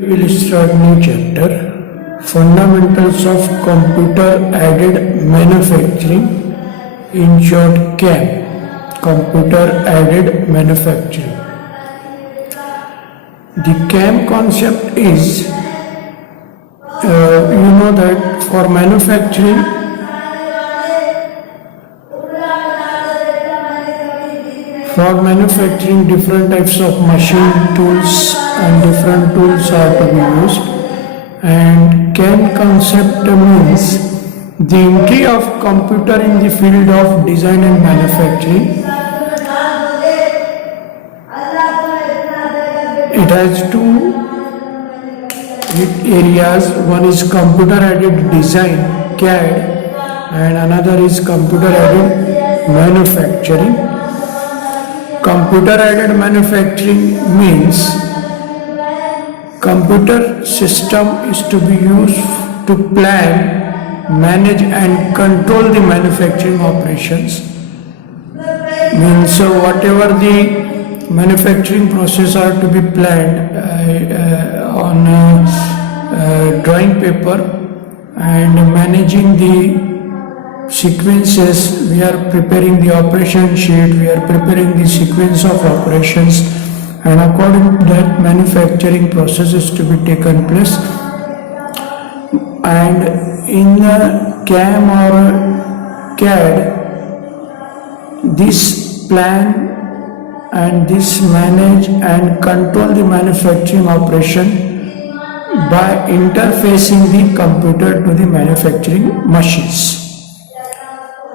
We will start new chapter, Fundamentals of Computer-Aided Manufacturing, in short CAM, Computer-Aided Manufacturing. The CAM concept is, you know that for manufacturing, different types of machine tools and different tools are to be used, and CAM concept means the entry of computer in the field of design and manufacturing. It has two areas. One is computer aided design CAD and another is computer aided manufacturing. Computer aided manufacturing means computer system is to be used to plan, manage and control the manufacturing operations. Means whatever the manufacturing process are to be planned on drawing paper and managing the sequences. We are preparing the operation sheet, we are preparing the sequence of operations, and according to that manufacturing process is to be taken place. And in CAM or CAD, this plan and this manage and control the manufacturing operation by interfacing the computer to the manufacturing machines.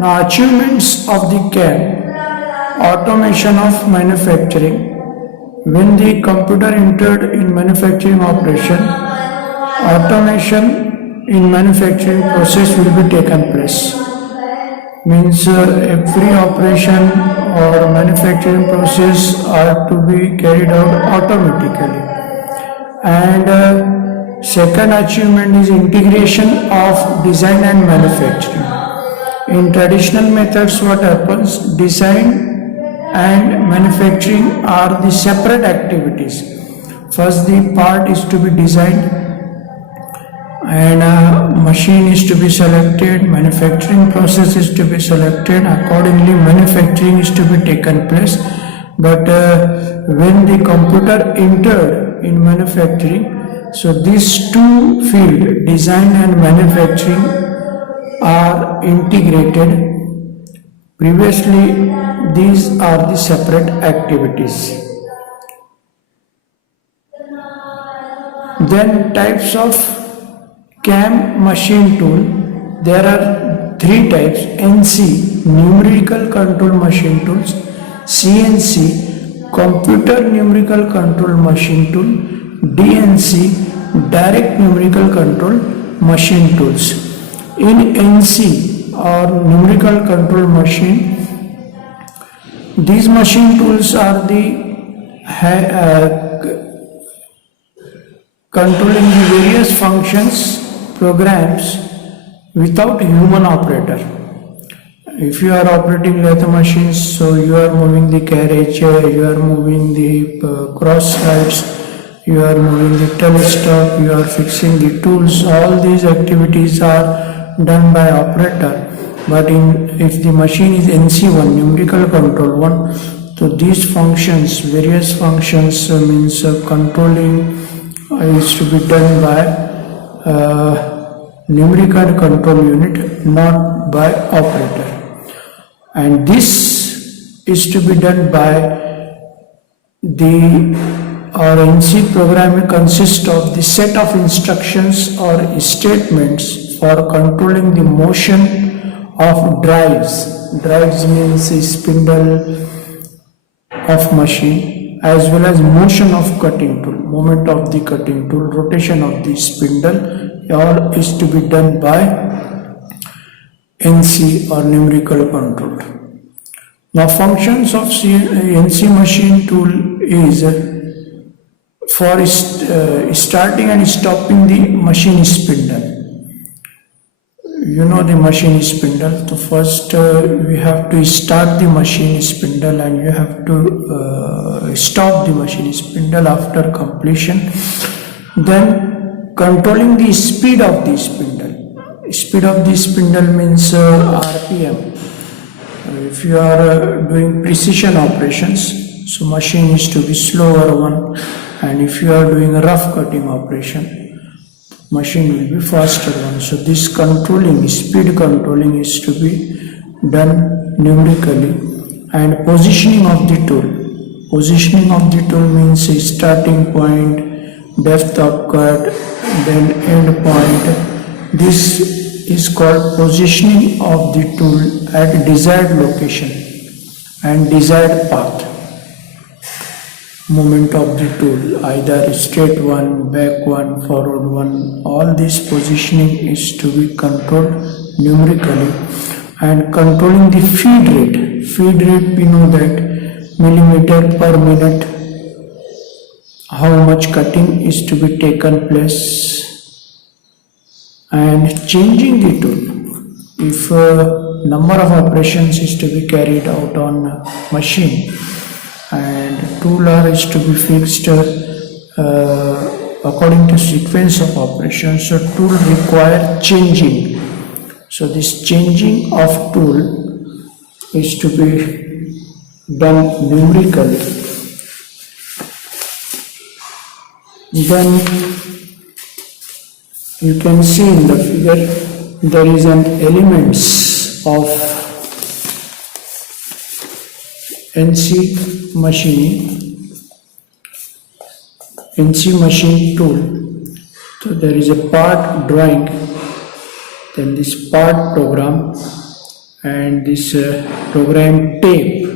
Now, achievements of the CAM: automation of manufacturing. When the computer entered in manufacturing operation, automation in manufacturing process will be taken place. Means every operation or manufacturing process are to be carried out automatically. And second achievement is integration of design and manufacturing. In traditional methods, what happens? Design and manufacturing are the separate activities. First, the part is to be designed and a machine is to be selected, manufacturing process is to be selected, accordingly manufacturing is to be taken place. But when the computer entered in manufacturing, so these two fields, design and manufacturing, are integrated. Previously, these are the separate activities. Then types of CAM machine tool. There are three types: NC, numerical control machine tools; CNC, computer numerical control machine tool; DNC, direct numerical control machine tools. In NC or numerical control machine, these machine tools are the controlling the various functions, programs without human operator. If you are operating lathe machines, so you are moving the carriage, you are moving the cross sides, you are moving the telescope, you are fixing the tools. All these activities are done by operator. But if the machine is NC1, numerical control one, so these functions, various functions, means controlling is to be done by numerical control unit, not by operator. And this is to be done by NC program consists of the set of instructions or statements for controlling the motion of drives. Drives means a spindle of machine, as well as motion of cutting tool, movement of the cutting tool, rotation of the spindle, all is to be done by NC or numerical control. Now, functions of NC machine tool is for starting and stopping the machine spindle. You know the machine spindle. So first we have to start the machine spindle and you have to stop the machine spindle after completion. Then controlling the speed of the spindle. Speed of the spindle means RPM. If you are doing precision operations, so machine is to be slower one, and if you are doing a rough cutting operation, machine will be faster one. So this controlling, speed controlling is to be done numerically. And positioning of the tool. Positioning of the tool means a starting point, depth of cut, then end point. This is called positioning of the tool at desired location and desired path. Movement of the tool, either straight one, back one, forward one, all this positioning is to be controlled numerically. And controlling the feed rate. Feed rate, we know that millimeter per minute, how much cutting is to be taken place. And changing the tool. If number of operations is to be carried out on machine, and tool is to be fixed according to sequence of operations, so tool require changing. So this changing of tool is to be done numerically. Then you can see in the figure there is an elements of NC machine tool. So there is a part drawing, then this part program, and this program tape.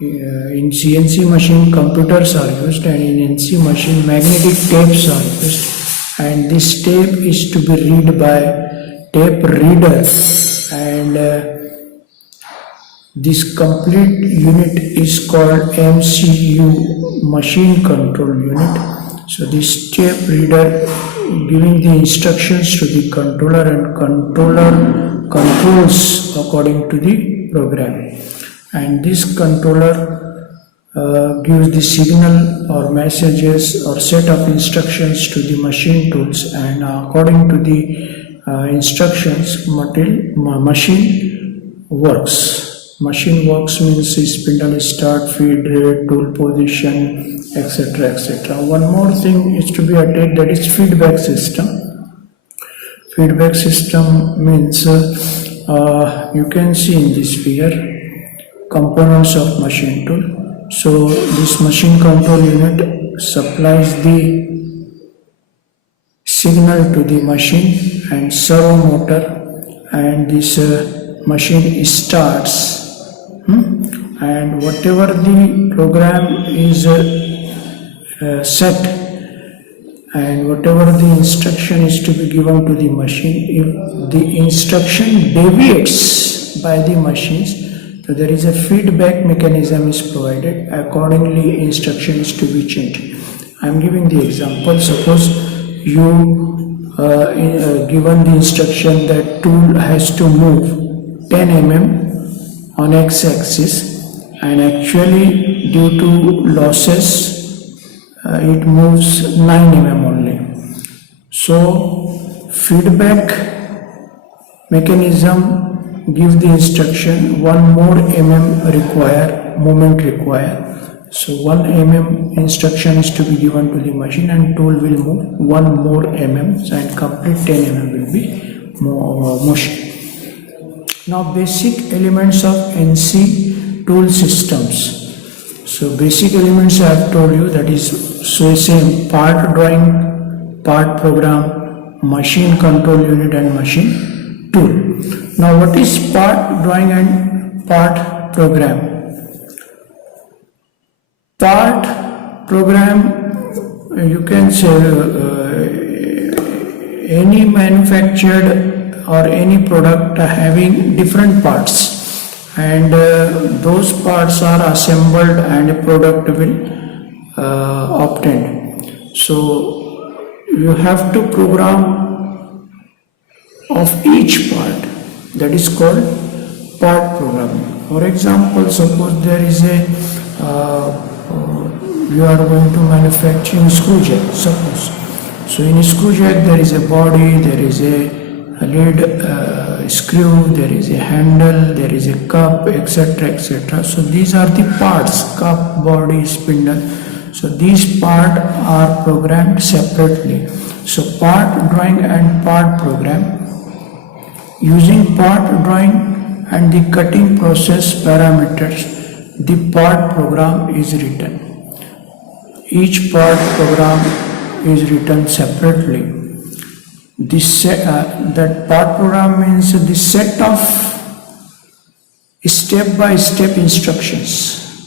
In CNC machine computers are used, and in NC machine magnetic tapes are used, and this tape is to be read by tape reader, and this complete unit is called MCU, machine control unit. So this tape reader giving the instructions to the controller, and controller controls according to the program, and this controller gives the signal or messages or set of instructions to the machine tools, and according to the instructions machine works. Machine works means spindle start, feed rate, tool position, etc., etc. One more thing is to be added, that is feedback system. Feedback system means you can see in this figure components of machine tool. So this machine control unit supplies the signal to the machine and servo motor, and this machine starts, and whatever the program is set, and whatever the instruction is to be given to the machine, if the instruction deviates by the machines, so there is a feedback mechanism is provided, accordingly instruction is to be changed. I am giving the example. Suppose you given the instruction that tool has to move 10 mm on x-axis, and actually due to losses it moves 9 mm only. So feedback mechanism give the instruction 1 more mm movement require. So 1 mm instruction is to be given to the machine, and tool will move 1 more mm, and complete 10 mm will be motion. Now basic elements of NC tool systems. So basic elements I have told you, that is same part drawing, part program, machine control unit, and machine tool. Now what is part drawing and part program? Part program, you can say any manufactured or any product having different parts, and those parts are assembled and a product will obtained. So you have to program of each part, that is called part programming. For example, suppose there is a you are going to manufacturing screw jack, suppose. So in a screw jack there is a body, there is a lid, screw, there is a handle, there is a cup, etc., etc. So these are the parts: cup, body, spindle. So these parts are programmed separately. So part drawing and part program. Using part drawing and the cutting process parameters, the part program is written. Each part program is written separately. That part program means the set of step-by-step instructions.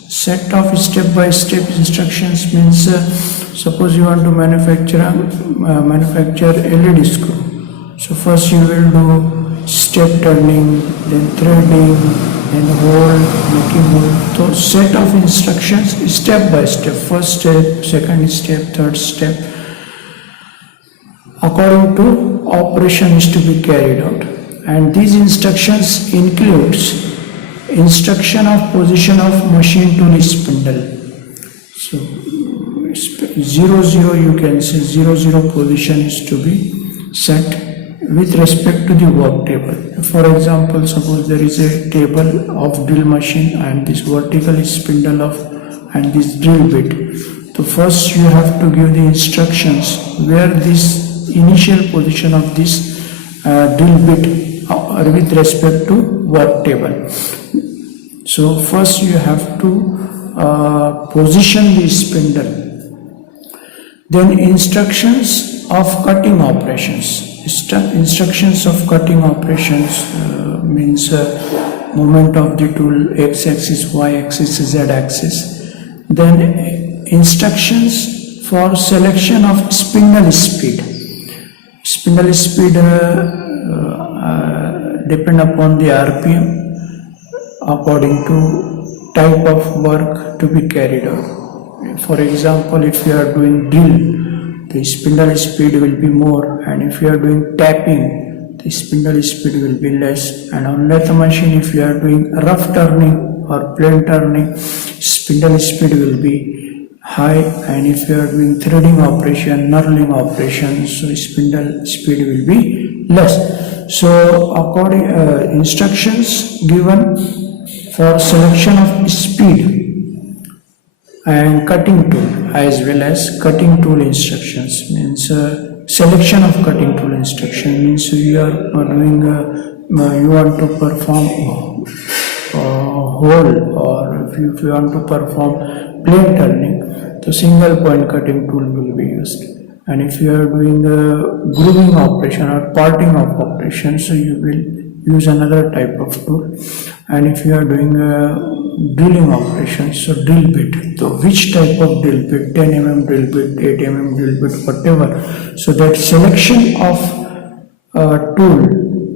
Set of step-by-step instructions means suppose you want to manufacture LED screw. So first you will do step turning, then threading, then hole, making hole. So set of instructions step by step. First step, second step, third step. According to operation is to be carried out. And these instructions includes instruction of position of machine tool spindle. So 0 you can say 0 position is to be set with respect to the work table. For example, suppose there is a table of drill machine and this vertical spindle of and this drill bit. So first you have to give the instructions where this initial position of this drill bit with respect to work table. So first you have to position the spindle. Then instructions of cutting operations. Instructions of cutting operations means movement of the tool x-axis, y-axis, z-axis. Then instructions for selection of spindle speed. Spindle speed depend upon the RPM according to type of work to be carried out. For example, if you are doing drill, the spindle speed will be more, and if you are doing tapping, the spindle speed will be less. And on lathe machine, if you are doing rough turning or plain turning, spindle speed will be high, and if you are doing threading operation, knurling operations, so spindle speed will be less. So according instructions given for selection of speed and cutting tool, as well as cutting tool instructions means selection of cutting tool instruction means you are doing you want to perform hole, or if you want to perform plain turning, the single point cutting tool will be used. And if you are doing grooving operation or parting of operation, so you will use another type of tool. And if you are doing drilling operations, so drill bit, so which type of drill bit, 10 mm drill bit, 8 mm drill bit, whatever. So that selection of tool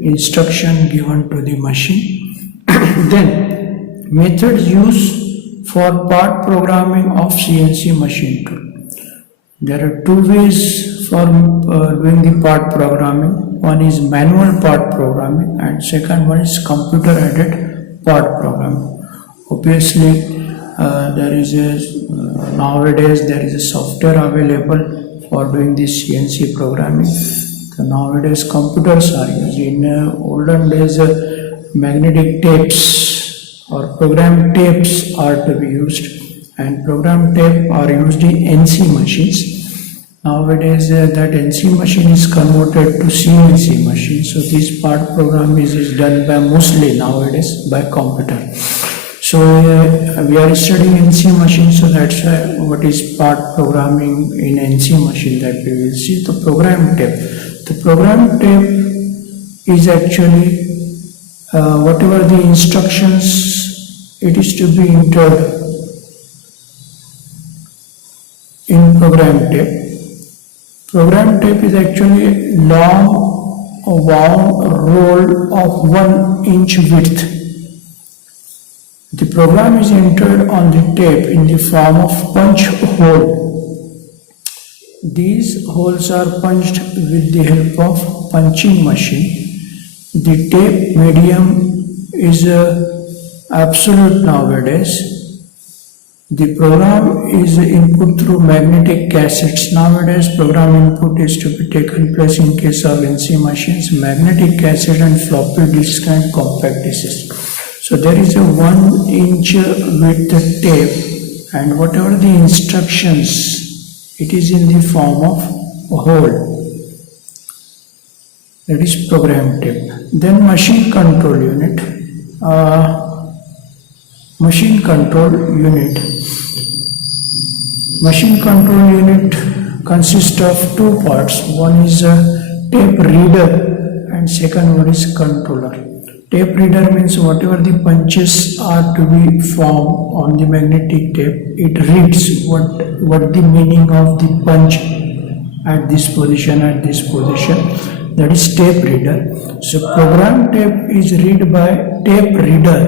instruction given to the machine. Then methods used for part programming of CNC machine tool. There are two ways for doing the part programming. One is manual part programming and second one is computer aided part programming. Obviously, nowadays there is a software available for doing this CNC programming. So nowadays computers are used. In olden days, magnetic tapes or program tapes are to be used, and program tape are used in NC machines. Nowadays that NC machine is converted to CNC machine. So this part program is done by mostly nowadays by computer. So we are studying NC machine, so that's why what is part programming in NC machine that we will see. The program tape. The program tape is actually whatever the instructions it is to be entered in program tape. Program tape is actually long wound roll of 1 inch width. The program is entered on the tape in the form of punch hole. These holes are punched with the help of punching machine. The tape medium is absolute nowadays. The program is input through magnetic cassettes. Nowadays, program input is to be taken place in case of NC machines, magnetic cassette and floppy disk and compact discs. So there is a 1-inch width tape, and whatever the instructions, it is in the form of a hole. That is program tape. Then machine control unit. Machine control unit consists of two parts. One is a tape reader and second one is controller. Tape reader means whatever the punches are to be formed on the magnetic tape, it reads what the meaning of the punch at this position, that is tape reader. So program tape is read by tape reader,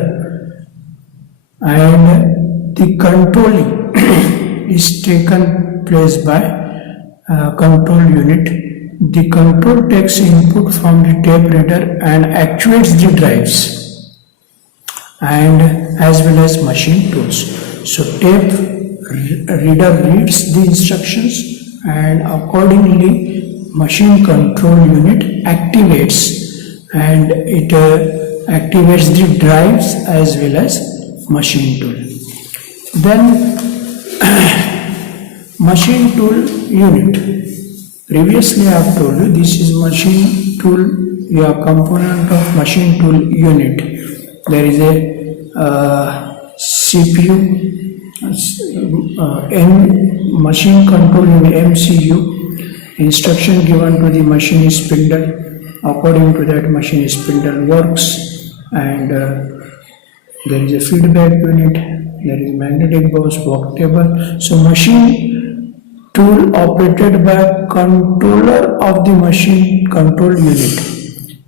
and the controlling is taken place by control unit. The control takes input from the tape reader and actuates the drives and as well as machine tools. So tape reader reads the instructions and accordingly machine control unit activates, and it activates the drives as well as machine tool. Then machine tool unit. Previously I have told you this is machine tool, component of machine tool unit. There is a CPU, machine control unit, MCU, instruction given to the machine spindle. According to that, machine spindle works, and there is a feedback unit, there is magnetic box, work table. So machine tool operated by controller of the machine control unit.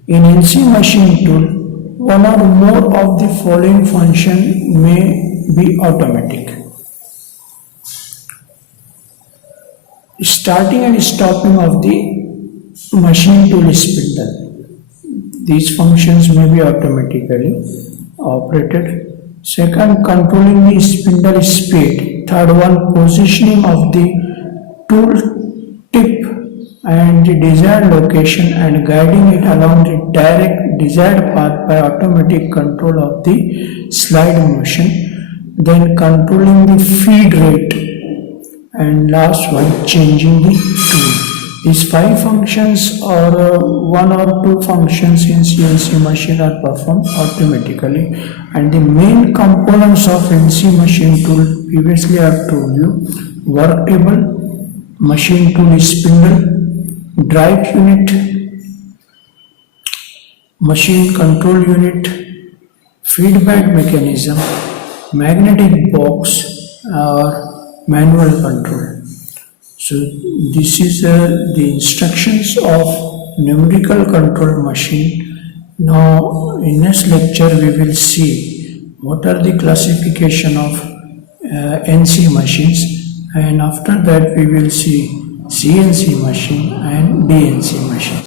In NC machine tool, one or more of the following function may be automatic. Starting and stopping of the machine tool spindle. These functions may be automatically operated. Second, controlling the spindle speed. Third one, positioning of the tool tip and the desired location and guiding it along the direct desired path by automatic control of the slide motion. Then controlling the feed rate, and last one, changing the tool. These 5 functions or 1 or 2 functions in CNC machine are performed automatically, and the main components of NC machine tool previously I have told you: work table, machine tool spindle, drive unit, machine control unit, feedback mechanism, magnetic box or manual control. So this is the instructions of numerical control machine. Now in next lecture we will see what are the classification of NC machines, and after that we will see CNC machine and DNC machine.